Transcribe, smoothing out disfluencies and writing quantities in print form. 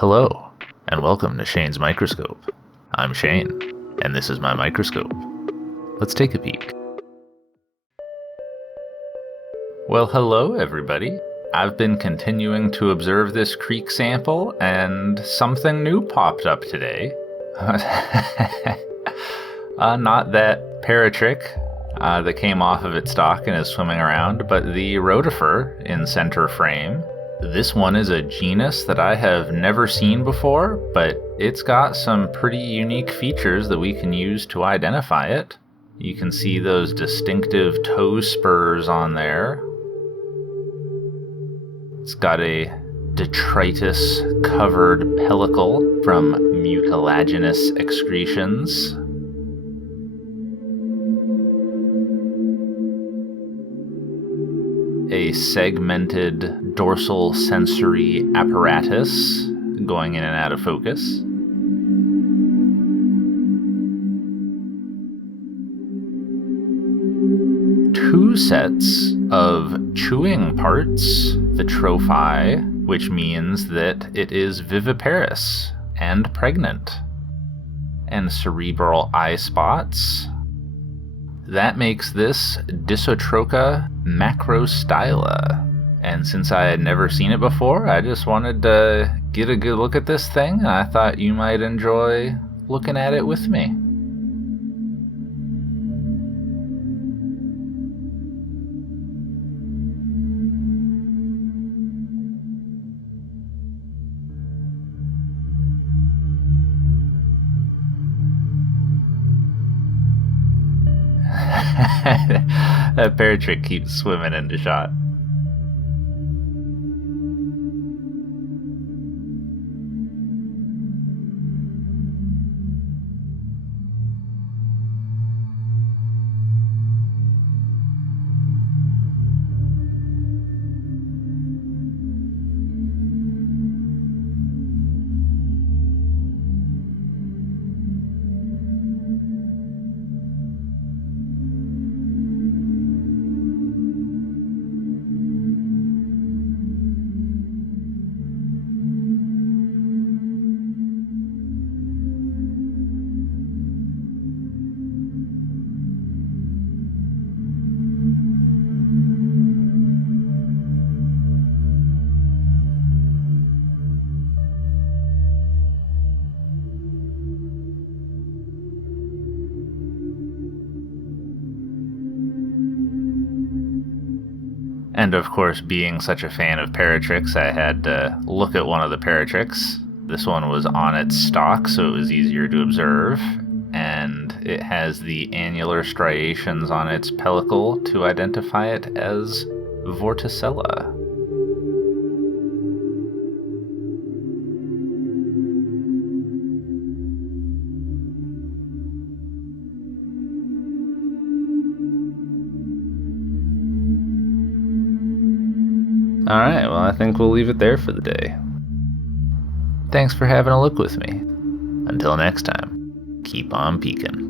Hello, and welcome to Shane's Microscope. I'm Shane, and this is my microscope. Let's take a peek. Well, hello everybody. I've been continuing to observe this creek sample, and something new popped up today. Not that paratrick that came off of its stalk and is swimming around, but the rotifer in center frame. This one is a genus that I have never seen before, but it's got some pretty unique features that we can use to identify it. You can see those distinctive toe spurs on there. It's got a detritus-covered pellicle from mucilaginous excretions. A segmented dorsal sensory apparatus going in and out of focus. Two sets of chewing parts, the trophi, which means that it is viviparous and pregnant, and cerebral eye spots. That makes this Disotrocha macrostyla. And since I had never seen it before, I just wanted to get a good look at this thing, and I thought you might enjoy looking at it with me. That paratrick keeps swimming into shot. And of course, being such a fan of paratricks, I had to look at one of the paratricks. This one was on its stalk, so it was easier to observe. And it has the annular striations on its pellicle to identify it as Vorticella. Alright, well, I think we'll leave it there for the day. Thanks for having a look with me. Until next time, keep on peeking.